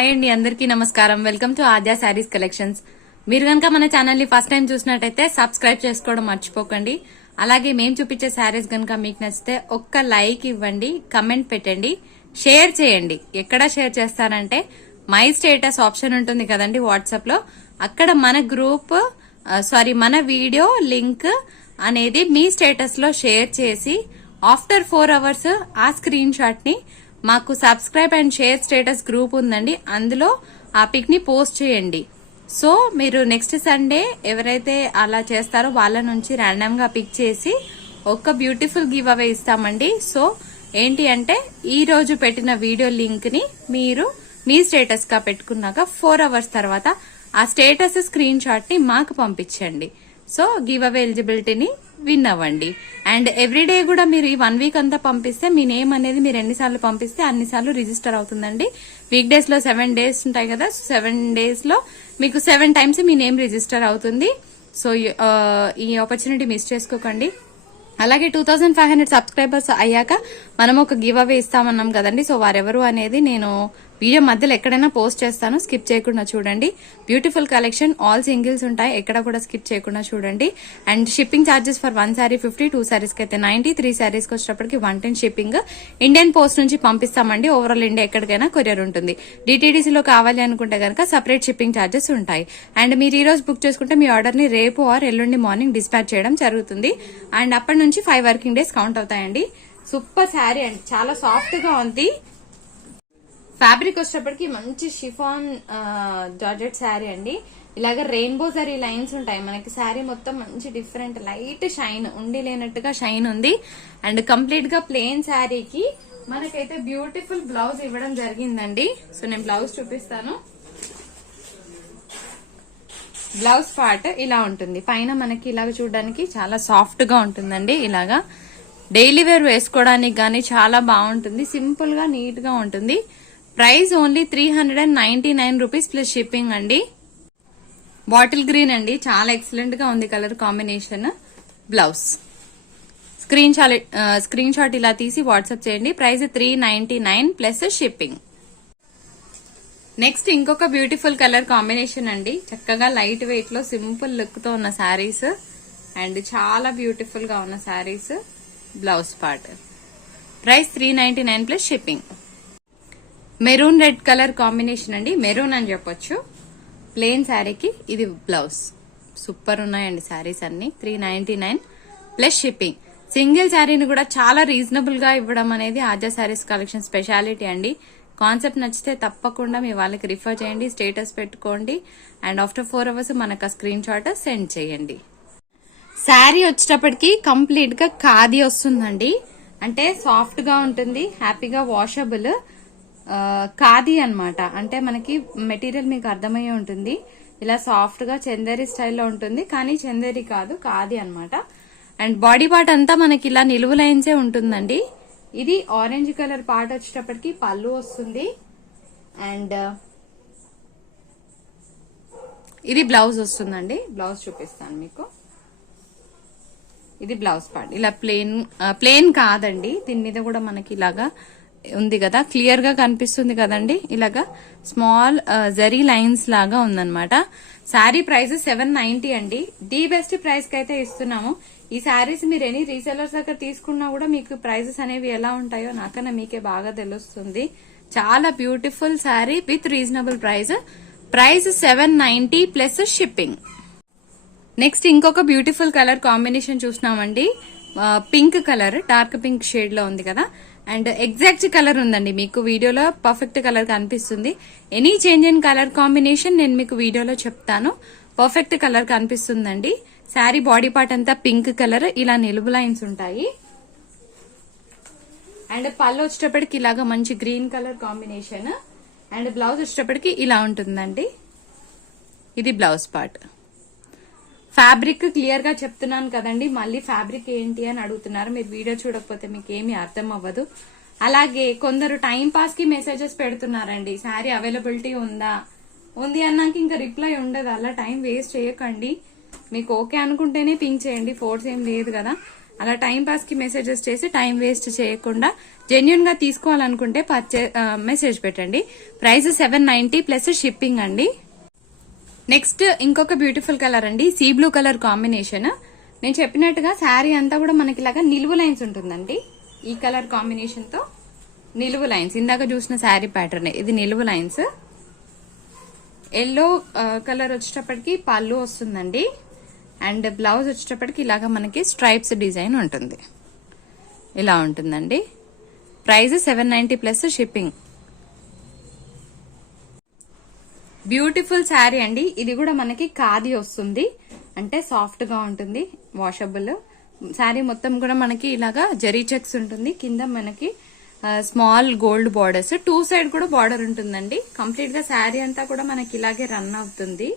Hi అండి, అందరికీ నమస్కారం. Welcome to Aadya saris collections. మీరు కనుక మన ఛానల్ ని ఫస్ట్ టైం చూసినట్టయితే సబ్స్క్రైబ్ చేసుకోవడం మర్చిపోకండి. అలాగే మేము చూపించే శారీస్ కనుక మీకు నచ్చితే ఒక్క లైక్ ఇవ్వండి, కమెంట్ పెట్టండి, షేర్ చేయండి. ఎక్కడ షేర్ చేస్తారంటే మై స్టేటస్ ఆప్షన్ ఉంటుంది కదండి వాట్సాప్ లో, అక్కడ మన గ్రూప్ మన వీడియో లింక్ అనేది మీ స్టేటస్ లో షేర్ చేసి ఆఫ్టర్ 4 hours ఆ స్క్రీన్ షాట్ ని మాకు subscribe and share status group ఉందండి, అందులో ఆ పిక్ ని పోస్ట్ చేయండి. సో మీరు నెక్స్ట్ సండే ఎవరైతే అలా చేస్తారో వాళ్ళ నుంచి ర్యాండమ్ గా పిక్ చేసి ఒక బ్యూటిఫుల్ గివ్ అవే ఇస్తామండి. సో ఏంటి అంటే ఈ రోజు పెట్టిన వీడియో లింక్ ని మీరు మీ స్టేటస్ గా పెట్టుకున్నాక 4 hours తర్వాత ఆ స్టేటస్ స్క్రీన్ షాట్ ని మాకు పంపించండి. సో గివ్ అవే ఎలిజిబిలిటీని విన్ అవ్వండి. అండ్ ఎవ్రీడే కూడా మీరు ఈ 1 week అంతా పంపిస్తే మీ నేమ్ అనేది మీరు ఎన్నిసార్లు పంపిస్తే అన్నిసార్లు రిజిస్టర్ అవుతుందండి. వీక్ డేస్ లో 7 days ఉంటాయి కదా, 7 days లో మీకు 7 times మీ నేమ్ రిజిస్టర్ అవుతుంది. సో ఈ ఆపర్చునిటీ మిస్ చేసుకోకండి. అలాగే 2500 సబ్స్క్రైబర్స్ అయ్యాక మనం ఒక గివ్ అవే ఇస్తామన్నాం కదండి. సో వారెవరు అనేది నేను వీడియో మధ్యలో ఎక్కడైనా పోస్ట్ చేస్తాను, స్కిప్ చేయకుండా చూడండి. బ్యూటిఫుల్ కలెక్షన్, ఆల్ సింగిల్స్ ఉంటాయి, ఎక్కడ కూడా స్కిప్ చేయకుండా చూడండి. And shipping charges for 1 saree 50, 2 sarees కి అయితే 90, 3 sarees కి వచ్చేటప్పటికి 110 షిప్పింగ్. ఇండియన్ పోస్ట్ నుంచి పంపిస్తామండి, ఓవరాల్ ఇండియా ఎక్కడికైనా కొరియర్ ఉంటుంది. డిటిడిసిలో కావాలి అనుకుంటే కనుక సపరేట్ షిప్పింగ్ ఛార్జెస్ ఉంటాయి. అండ్ మీరు ఈ రోజు బుక్ చేసుకుంటే మీ ఆర్డర్ ని రేపు ఆర్ ఎల్లుండి మార్నింగ్ డిస్పాచ్ చేయడం జరుగుతుంది. అండ్ అప్పటి నుంచి 5 working days కౌంట్ అవుతాయండి. సూపర్ శారీ అండి, చాలా సాఫ్ట్ గా ఉంది. ఫ్యాబ్రిక్ వచ్చేటప్పటికి మంచి షిఫాన్ జార్జెట్ శారీ అండి. ఇలాగ రెయిన్బో జరీ లైన్స్ ఉంటాయి మనకి. శారీ మొత్తం మంచి డిఫరెంట్ లైట్ షైన్, ఉండి లేనట్టుగా షైన్ ఉంది. అండ్ కంప్లీట్ గా ప్లెయిన్ శారీకి మనకైతే బ్యూటిఫుల్ బ్లౌజ్ ఇవ్వడం జరిగిందండి. సో నేను బ్లౌజ్ చూపిస్తాను. బ్లౌజ్ పార్ట్ ఇలా ఉంటుంది. పైన మనకి ఇలాగ చూడడానికి చాలా సాఫ్ట్ గా ఉంటుందండి. ఇలాగా డైలీ వేర్ వేసుకోవడానికి గానీ చాలా బాగుంటుంది, సింపుల్ గా నీట్ గా ఉంటుంది. Price only 399 rupees plus shipping అండి. బాటిల్ గ్రీన్ అండి, చాలా ఎక్సలెంట్ గా ఉంది colour combination. Blouse screen shot ఇలా తీసి వాట్సాప్ చేయండి. Price 399 plus shipping. నెక్స్ట్ ఇంకొక బ్యూటిఫుల్ కలర్ కాంబినేషన్ అండి. చక్కగా లైట్ వెయిట్ లో సింపుల్ లుక్ తో ఉన్న శారీస్ అండ్ చాలా బ్యూటిఫుల్ గా ఉన్న saris. Blouse part price 399 plus shipping. Maroon red colour combination అండి, మెరూన్ అని చెప్పొచ్చు. ప్లెయిన్ శారీకి ఇది బ్లౌజ్. సూపర్ ఉన్నాయండి శారీస్ అన్ని. 399 ప్లస్ షిప్పింగ్. సింగిల్ శారీని కూడా చాలా రీజనబుల్ గా ఇవ్వడం అనేది ఆద్య శారీస్ కలెక్షన్ స్పెషాలిటీ అండి. కాన్సెప్ట్ నచ్చితే తప్పకుండా మీ వాళ్ళకి రిఫర్ చేయండి, స్టేటస్ పెట్టుకోండి. అండ్ ఆఫ్టర్ 4 hours మనకు ఆ స్క్రీన్ షాట్ సెండ్ చేయండి. శారీ వచ్చేటప్పటికి కంప్లీట్ గా ఖాదీ వస్తుందండి. అంటే సాఫ్ట్ గా ఉంటుంది, హ్యాపీగా వాషబుల్ ఖాదీ అన్నమాట. అంటే మనకి మెటీరియల్ మీకు అర్థమయ్యే ఉంటుంది. ఇలా సాఫ్ట్ గా చందేరి స్టైల్లో ఉంటుంది, కానీ చందేరి కాదు, ఖాదీ అన్నమాట. అండ్ బాడీ పార్ట్ అంతా మనకి ఇలా నిలువు లైన్సే ఉంటుందండి. ఇది ఆరెంజ్ కలర్ పార్ట్ వచ్చేటప్పటికి పళ్ళు వస్తుంది. అండ్ ఇది బ్లౌజ్ వస్తుందండి. బ్లౌజ్ చూపిస్తాను మీకు. ఇది బ్లౌజ్ పార్ట్. ఇలా ప్లెయిన్ కాదండి, దీని మీద కూడా మనకి ఇలాగా ఉంది కదా, క్లియర్ గా కనిపిస్తుంది కదండి. ఇలాగా స్మాల్ జరీ లైన్స్ లాగా ఉందన్నమాట. శారీ ప్రైస్ 790 అండి. ది బెస్ట్ ప్రైస్ కి అయితే ఇస్తున్నాము. ఈ శారీస్ మీరు ఎనీ రీసెలర్స్ దగ్గర తీసుకున్నా కూడా మీకు ప్రైజెస్ అనేవి ఎలా ఉంటాయో నాకన్నా మీకే బాగా తెలుస్తుంది. చాలా beautiful sari with reasonable price. Price 790 plus shipping. Next ఇంకొక బ్యూటిఫుల్ కలర్ కాంబినేషన్ చూస్తున్నామండి. Pink colour, dark pink shade లో ఉంది కదా. అండ్ ఎగ్జాక్ట్ కలర్ ఉందండి, మీకు వీడియోలో పర్ఫెక్ట్ కలర్ కనిపిస్తుంది. Any change in colour combination నేను మీకు వీడియోలో చెప్తాను. పర్ఫెక్ట్ కలర్ కనిపిస్తుందండి. శారీ బాడీ పార్ట్ అంతా పింక్ కలర్, ఇలా నిలువు లైన్స్ ఉంటాయి. అండ్ పళ్ళు వచ్చేటప్పటికి ఇలాగా మంచి green colour combination. And blouse వచ్చేటప్పటికి ఇలా ఉంటుందండి. ఇది బ్లౌజ్ పార్ట్. ఫ్యాబ్రిక్ క్లియర్ గా చెప్తున్నాను కదండి, మళ్ళీ ఫ్యాబ్రిక్ ఏంటి అని అడుగుతున్నారు. మీరు వీడియో చూడకపోతే మీకు ఏమీ అర్థం అవ్వదు. అలాగే కొందరు టైం పాస్ కి మెసేజెస్ పెడుతున్నారండి, శారీ అవైలబిలిటీ ఉందా, ఉంది అన్నాక ఇంకా రిప్లై ఉండదు. అలా టైం వేస్ట్ చేయకండి. మీకు ఓకే అనుకుంటేనే పింక్ చేయండి, ఫోర్స్ ఏం లేదు కదా. అలా టైం పాస్ కి మెసేజెస్ చేసి టైం వేస్ట్ చేయకుండా జెన్యున్ గా తీసుకోవాలనుకుంటే మెసేజ్ పెట్టండి. ప్రైస్ 790 ప్లస్ షిప్పింగ్ అండి. నెక్స్ట్ ఇంకొక బ్యూటిఫుల్ కలర్ అండి, సీ బ్లూ కలర్ కాంబినేషన్. నేను చెప్పినట్టుగా శారీ అంతా కూడా మనకి ఇలాగా నిలువు లైన్స్ ఉంటుందండి. ఈ కలర్ కాంబినేషన్ తో నిలువు లైన్స్, ఇందాక చూసిన శారీ ప్యాటర్న్ ఇది నిలువు లైన్స్. ఎల్లో కలర్ వచ్చేటప్పటికి పళ్ళు వస్తుందండి. అండ్ బ్లౌజ్ వచ్చేటప్పటికి ఇలాగా మనకి స్ట్రైప్స్ డిజైన్ ఉంటుంది. ఇలా ఉంటుందండి. Price 790 plus shipping. Beautiful sari అండి. ఇది కూడా మనకి ఖాదీ వస్తుంది, అంటే సాఫ్ట్ గా ఉంటుంది, వాషబుల్. శారీ మొత్తం కూడా మనకి ఇలాగా జరీ చెక్స్ ఉంటుంది. కింద మనకి స్మాల్ గోల్డ్ బార్డర్స్, 2 సైడ్ కూడా బార్డర్ ఉంటుందండి. కంప్లీట్ గా శారీ అంతా కూడా మనకి ఇలాగే రన్ అవుతుంది.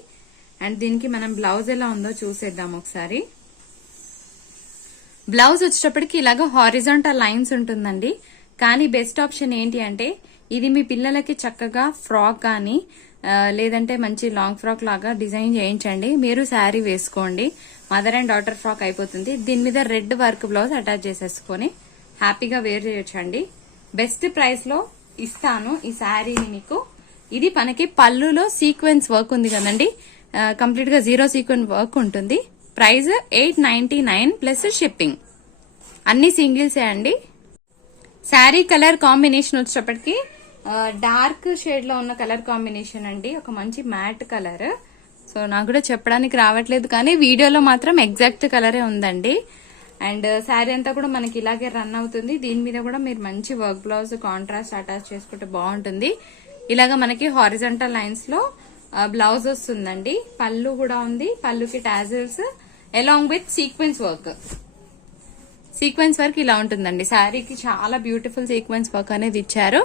అండ్ దీనికి మనం బ్లౌజ్ ఎలా ఉందో చూసేద్దాం ఒకసారి. బ్లౌజ్ వచ్చేటప్పటికి ఇలాగా హారిజాంటల్ లైన్స్ ఉంటుందండి. కానీ బెస్ట్ ఆప్షన్ ఏంటి అంటే ఇది మీ పిల్లలకి చక్కగా ఫ్రాక్ కానీ లేదంటే మంచి లాంగ్ ఫ్రాక్ లాగా డిజైన్ చేయించండి. మీరు శారీ వేసుకోండి, మదర్ అండ్ డాటర్ ఫ్రాక్ అయిపోతుంది. దీని మీద రెడ్ వర్క్ బ్లౌజ్ అటాచ్ చేసేసుకొని హ్యాపీగా వేర్ చేయొచ్చండి. బెస్ట్ ప్రైస్ లో ఇస్తాను ఈ శారీని మీకు. ఇది మనకి పళ్ళులో సీక్వెన్స్ వర్క్ ఉంది కదండి, కంప్లీట్ గా 0 సీక్వెన్స్ వర్క్ ఉంటుంది. Price 899 plus shipping. అన్ని సింగిల్సే అండి. శారీ కలర్ కాంబినేషన్ వచ్చేటప్పటికి డార్క్ షేడ్ లో ఉన్న కలర్ కాంబినేషన్ అండి, ఒక మంచి మ్యాట్ కలర్. సో నాకు కూడా చెప్పడానికి రావట్లేదు కానీ వీడియోలో మాత్రం ఎగ్జాక్ట్ కలరే ఉందండి. అండ్ శారీ అంతా కూడా మనకి ఇలాగే రన్ అవుతుంది. దీని మీద కూడా మీరు మంచి వర్క్ బ్లౌజ్ కాంట్రాస్ట్ అటాచ్ చేసుకుంటే బాగుంటుంది. ఇలాగా మనకి హారిజాంటల్ లైన్స్ లో బ్లౌజ్ వస్తుందండి. పళ్ళు కూడా ఉంది, పళ్ళుకి tassels along with sequence work. Sequence work ఇలా ఉంటుందండి. శారీకి చాలా బ్యూటిఫుల్ సీక్వెన్స్ వర్క్ అనేది ఇచ్చారు.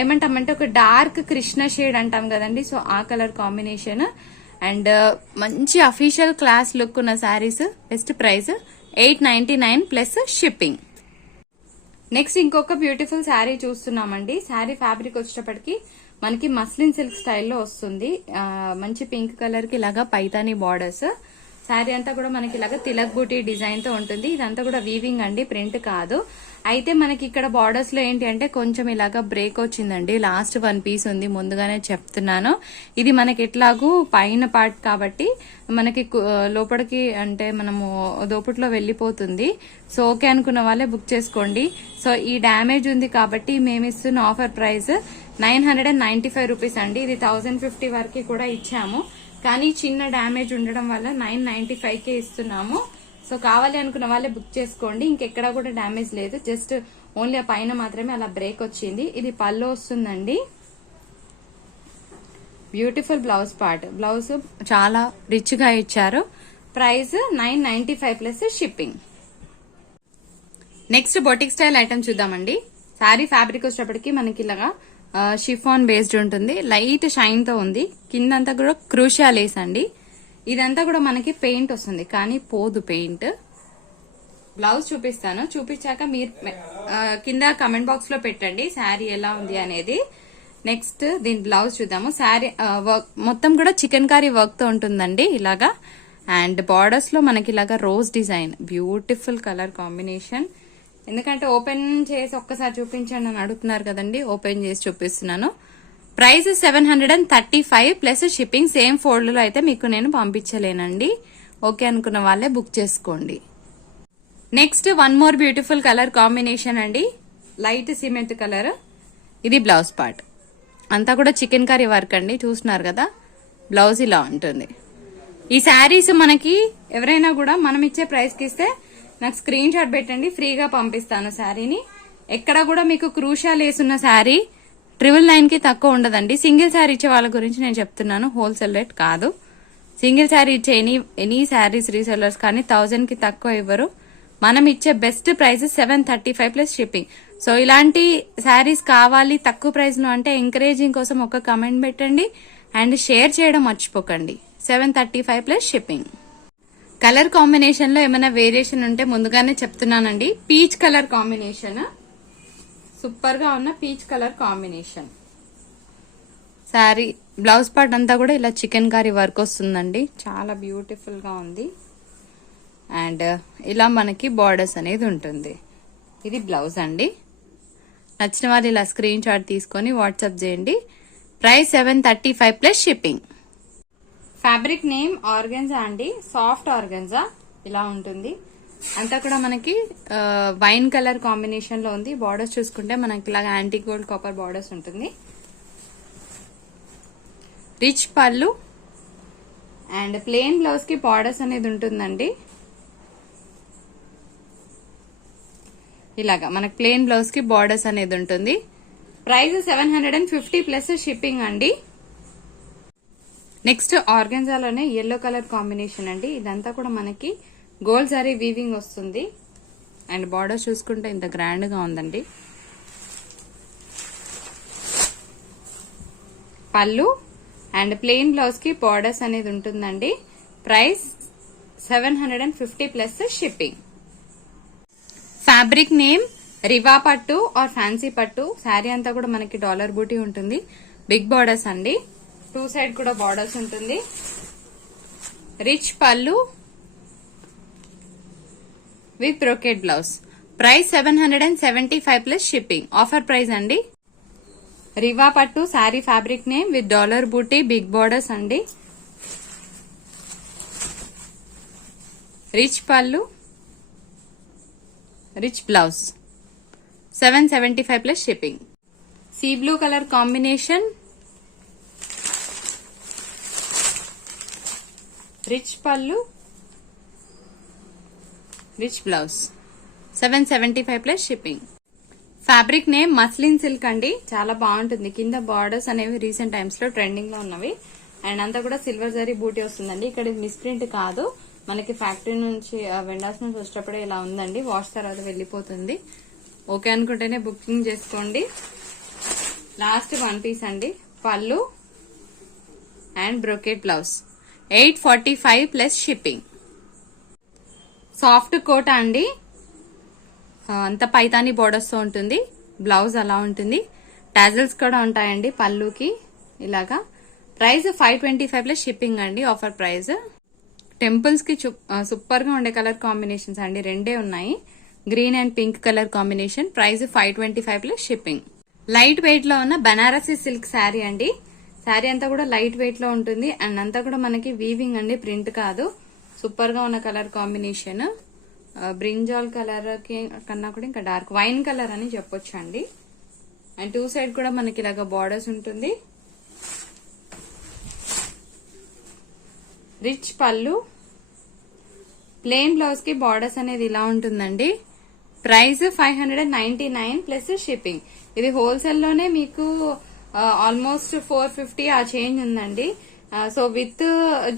ఏమంటామంటే ఒక డార్క్ కృష్ణ షేడ్ అంటాం కదండి, సో ఆ కలర్ కాంబినేషన్. అండ్ మంచి అఫీషియల్ క్లాస్ లుక్ ఉన్న saris. Best price 899 plus shipping. Next ఇంకొక బ్యూటిఫుల్ శారీ చూస్తున్నామండి. శారీ ఫ్యాబ్రిక్ వచ్చేటప్పటికి మనకి మస్లిన్ సిల్క్ స్టైల్లో వస్తుంది. మంచి పింక్ కలర్ కి ఇలాగా పైతానీ బార్డర్స్. శారీ అంతా కూడా మనకి ఇలాగా తిలక్ బూటీ డిజైన్ తో ఉంటుంది. ఇదంతా కూడా వీవింగ్ అండి, ప్రింట్ కాదు. అయితే మనకి ఇక్కడ బార్డర్స్ లో ఏంటి అంటే కొంచెం ఇలాగా బ్రేక్ వచ్చిందండి. లాస్ట్ 1 పీస్ ఉంది, ముందుగానే చెప్తున్నాను. ఇది మనకి ఎట్లాగూ పైన పార్ట్ కాబట్టి మనకి లోపలికి అంటే మనము దోపుట్లో వెళ్ళిపోతుంది. సో ఓకే అనుకున్న వాళ్ళే బుక్ చేసుకోండి. సో ఈ డ్యామేజ్ ఉంది కాబట్టి మేము ఇస్తున్న ఆఫర్ ప్రైస్ 995 రూపీస్ అండి. ఇది 1050 వరకు కూడా ఇచ్చాము, కానీ చిన్న డ్యామేజ్ ఉండడం వల్ల 995 కే ఇస్తున్నాము. సో కావాలి అనుకున్న వాళ్ళే బుక్ చేసుకోండి. ఇంకెక్కడా కూడా డ్యామేజ్ లేదు, జస్ట్ ఓన్లీ ఆ పైన మాత్రమే అలా బ్రేక్ వచ్చింది. ఇది పళ్ళు వస్తుందండి. Beautiful blouse part. బ్లౌజ్ చాలా రిచ్ గా ఇచ్చారు. Price 995 plus shipping. Next boutique style item చూద్దామండి. శారీ ఫ్యాబ్రిక్ వచ్చేటప్పటికి మనకి ఇలాగా షిఫాన్ బేస్డ్ ఉంటుంది, లైట్ షైన్ తో ఉంది. కిందంతా కూడా క్రూషియా లేస్ అండి. ఇదంతా కూడా మనకి పెయింట్ వస్తుంది కానీ పోదు పెయింట్. బ్లౌజ్ చూపిస్తాను, చూపించాక మీరు కింద కమెంట్ బాక్స్ లో పెట్టండి శారీ ఎలా ఉంది అనేది. నెక్స్ట్ దీని బ్లౌజ్ చూద్దాము. శారీ వర్క్ మొత్తం కూడా చికెన్ కర్రీ వర్క్ తో ఉంటుందండి ఇలాగా. అండ్ బార్డర్స్ లో మనకి ఇలాగా rose design, beautiful colour combination. ఎందుకంటే ఓపెన్ చేసి ఒక్కసారి చూపించండి అని అడుగుతున్నారు కదండి, ఓపెన్ చేసి చూపిస్తున్నాను. Price 735 plus shipping. Same fold లో అయితే మీకు నేను పంపించలేనండి. ఓకే అనుకున్న వాళ్ళే బుక్ చేసుకోండి. Next 1 more beautiful colour combination అండి, లైట్ సిమెంట్ కలర్. ఇది బ్లౌజ్ పార్ట్. అంతా కూడా చికెన్ కర్రీ వర్క్ అండి, చూస్తున్నారు కదా. బ్లౌజ్ ఇలా ఉంటుంది. ఈ శారీస్ మనకి ఎవరైనా కూడా మనం ఇచ్చే ప్రైస్ కి ఇస్తే నాకు స్క్రీన్ షాట్ పెట్టండి, ఫ్రీగా పంపిస్తాను శారీని. ఎక్కడ కూడా మీకు క్రూషియా లేస్ ఉన్న శారీ 999 కి తక్కువ ఉండదండి. సింగిల్ శారీ ఇచ్చే వాళ్ళ గురించి నేను చెప్తున్నాను, హోల్సేల్ రేట్ కాదు. సింగిల్ శారీ ఇచ్చే ఎనీ శారీస్ రీసెల్లర్స్ కానీ 1000 కి తక్కువ ఇవ్వరు. మనం ఇచ్చే best price 735 plus shipping. So ఇలాంటి శారీస్ కావాలి తక్కువ ప్రైస్ లో అంటే ఎంకరేజింగ్ కోసం ఒక కమెంట్ పెట్టండి అండ్ షేర్ చేయడం మర్చిపోకండి. 735 ప్లస్ షిప్పింగ్. కలర్ కాంబినేషన్ లో ఏమైనా వేరియేషన్ ఉంటే ముందుగానే చెప్తున్నానండి. పీచ్ కలర్ కాంబినేషన్, సూపర్ గా ఉన్న peach colour combination. Sari blouse part అంతా కూడా ఇలా చికెన్ కర్రీ వర్క్ వస్తుందండి, చాలా బ్యూటిఫుల్ గా ఉంది. అండ్ ఇలా మనకి బార్డర్స్ అనేది ఉంటుంది. ఇది బ్లౌజ్ అండి. నచ్చిన వాళ్ళు ఇలా స్క్రీన్ షాట్ తీసుకొని వాట్సాప్ చేయండి. Price 735 plus shipping. Fabric name organza అండి, సాఫ్ట్ ఆర్గెన్జా ఇలా ఉంటుంది. అంతా కూడా మనకి వైన్ కలర్ కాంబినేషన్ లో ఉంది. బార్డర్స్ చూసుకుంటే మనకి ఇలాగా యాంటిక్ గోల్డ్ కాపర్ బార్డర్స్ ఉంటుంది. రిచ్ పళ్ళు అండ్ ప్లెయిన్ బ్లౌజ్ కి బార్డర్స్ అనేది ఉంటుందండి. ఇలాగా మనకి ప్లెయిన్ బ్లౌజ్ కి బార్డర్స్ అనేది ఉంటుంది. ప్రైస్ 750 ప్లస్ షిప్పింగ్ అండి. నెక్స్ట్ ఆర్గెన్జాలోనే ఎల్లో కలర్ కాంబినేషన్ అండి. ఇదంతా కూడా మనకి గోల్డ్ జరీ వీవింగ్ వస్తుంది. అండ్ బార్డర్ చూసుకుంటే ఇంత గ్రాండ్ గా ఉందండి. పళ్ళు అండ్ ప్లెయిన్ బ్లౌజ్ కి బార్డర్స్ అనేది ఉంటుందండి. Price 750 plus shipping. Fabric name Riva pattu or fancy పట్టు. శారీ అంతా కూడా మనకి డాలర్ బూటీ ఉంటుంది. బిగ్ బార్డర్స్ అండి. 2 సైడ్ కూడా బార్డర్స్ ఉంటుంది. Rich pallu with brocade blouse. Price 775 plus shipping. Offer price అండి. Riva pattu sari fabric name with dollar buti big borders అండి. Rich pallu, rich blouse. 775 plus shipping. Sea blue colour combination, rich pallu, rich blouse. 775 plus shipping. Fabric name muslin silk అండి. చాలా బాగుంటుంది. కింద borders అనేవి recent times లో trending లో ఉన్నవి. అండ్ అంతా కూడా సిల్వర్ జరీ బూటీ వస్తుందండి. ఇక్కడ మిస్ ప్రింట్ కాదు, మనకి ఫ్యాక్టరీ నుంచి వెండర్స్ నుంచి వచ్చేటప్పుడే ఇలా ఉందండి. వాష్ తర్వాత వెళ్ళిపోతుంది. ఓకే అనుకుంటేనే బుకింగ్ చేసుకోండి. లాస్ట్ 1 పీస్ అండి. Pallu and brocade blouse. 845 plus shipping. Soft Kota అండి. అంత పైతాని బోర్డర్స్ తో ఉంటుంది. బ్లౌజ్ అలా ఉంటుంది. టాజల్స్ కూడా ఉంటాయండి పళ్ళుకి ఇలాగా. ప్రైస్ 525 ప్లస్ షిప్పింగ్ అండి. Offer price. టెంపుల్స్ కి సూపర్ గా ఉండే కలర్ కాంబినేషన్స్ అండి. రెండే ఉన్నాయి, green and pink colour combination. Price 525 plus shipping. Light weight లో ఉన్న బనారసీ సిల్క్ శారీ అండి. శారీ అంతా కూడా లైట్ వెయిట్ లో ఉంటుంది. అండ్ అంతా కూడా మనకి వీవింగ్ అండి, ప్రింట్ కాదు. సూపర్ గా ఉన్న కలర్ కాంబినేషన్. బ్రింజాల్ కలర్ కన్నా కూడా ఇంకా డార్క్ వైన్ కలర్ అని చెప్పొచ్చు అండి. అండ్ 2 సైడ్ కూడా మనకి ఇలాగా బార్డర్స్ ఉంటుంది. రిచ్ పళ్ళు, ప్లెయిన్ బ్లౌజ్ కి బార్డర్స్ అనేది ఇలా ఉంటుందండి. Price 599 plus shipping. ఇది హోల్సేల్ లోనే మీకు ఆల్మోస్ట్ 450 ఆ చేంజ్ ఉందండి. So with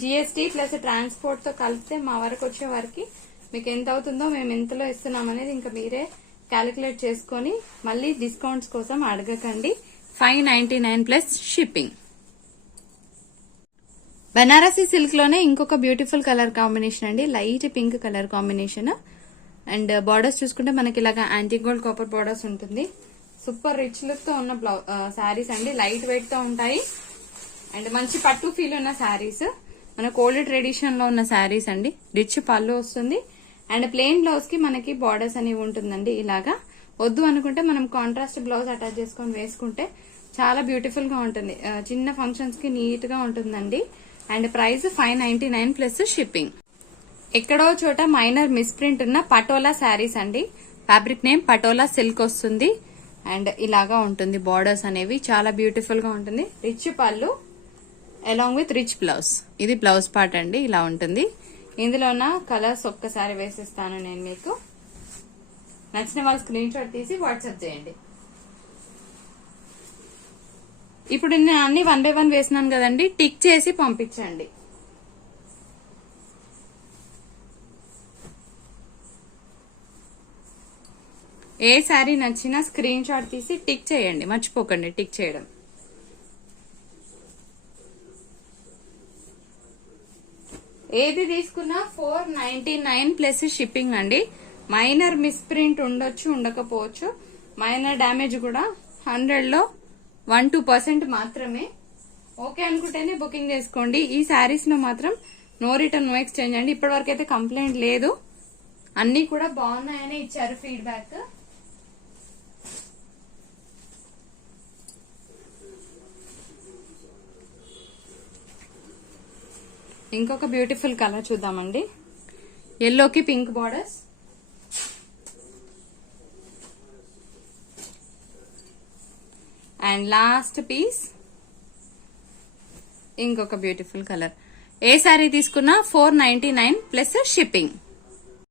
GST plus transport తో కలిపితే మా వరకు వచ్చే వరకు మీకు ఎంత అవుతుందో, మేము ఎంతలో ఇస్తున్నాం అనేది ఇంకా మీరే క్యాలిక్యులేట్ చేసుకొని మళ్ళీ డిస్కౌంట్స్ కోసం అడగకండి. 599 ప్లస్ షిప్పింగ్. బనారసీ సిల్క్ లోనే ఇంకొక బ్యూటిఫుల్ కలర్ కాంబినేషన్ అండి. Light pink colour combination. And borders చూసుకుంటే మనకి ఇలాగా యాంటిక్ గోల్డ్ కాపర్ బార్డర్స్ ఉంటుంది. సూపర్ రిచ్ లుక్ తో ఉన్న శారీస్ అండి. లైట్ వెయిట్ తో ఉంటాయి. అండ్ మంచి పట్టు ఫీల్ ఉన్న శారీస్. మన కోల్డ్ ట్రెడిషన్ లో ఉన్న శారీస్ అండి. రిచ్ పళ్ళు వస్తుంది. అండ్ ప్లెయిన్ బ్లౌజ్ కి మనకి బార్డర్స్ అనేవి ఉంటుందండి. ఇలాగా వద్దు అనుకుంటే మనం కాంట్రాస్ట్ బ్లౌజ్ అటాచ్ చేసుకొని వేసుకుంటే చాలా బ్యూటిఫుల్ గా ఉంటుంది. చిన్న ఫంక్షన్స్ కి నీట్ గా ఉంటుందండి. And price 599 plus shipping. ఎక్కడో చోట మైనర్ మిస్ ప్రింట్ ఉన్న పటోలా శారీస్ అండి. ఫ్యాబ్రిక్ నేమ్ పటోలా సిల్క్ వస్తుంది. అండ్ ఇలాగా ఉంటుంది. బార్డర్స్ అనేవి చాలా బ్యూటిఫుల్ గా ఉంటుంది. రిచ్ పళ్ళు అలాంగ్ విత్ రిచ్ బ్లౌజ్. ఇది బ్లౌజ్ పార్ట్ అండి. ఇలా ఉంటుంది. ఇందులో ఉన్న కలర్స్ ఒక్కసారి వేసిస్తాను నేను మీకు. నచ్చిన వాళ్ళు స్క్రీన్ షాట్ తీసి వాట్సాప్ చేయండి. ఇప్పుడు నేను అన్ని 1 by 1 వేసినాను కదండి, టిక్ చేసి పంపించండి. ఏ శారీ నచ్చినా స్క్రీన్ షాట్ తీసి టిక్ చేయండి. మర్చిపోకండి టిక్ చేయడం. ఏది తీసుకున్నా 499 ప్లస్ షిప్పింగ్ అండి. మైనర్ మిస్ ప్రింట్ ఉండొచ్చు, ఉండకపోవచ్చు. మైనర్ డ్యామేజ్ కూడా 100 లో 1-2% మాత్రమే. ఓకే అనుకుంటేనే బుకింగ్ చేసుకోండి. ఈ శారీస్ లో మాత్రం నో రిటర్న్ నో ఎక్స్చేంజ్ అండి. ఇప్పటి వరకు అయితే కంప్లైంట్ లేదు. అన్ని కూడా బాగున్నాయని ఇచ్చారు ఫీడ్బ్యాక్. ఇంకొక బ్యూటిఫుల్ కలర్ చూద్దామండి. ఎల్లోకి pink borders. And last piece ఇంకొక బ్యూటిఫుల్ కలర్. ఏ శారీ తీసుకున్నా 499 ప్లస్ షిప్పింగ్.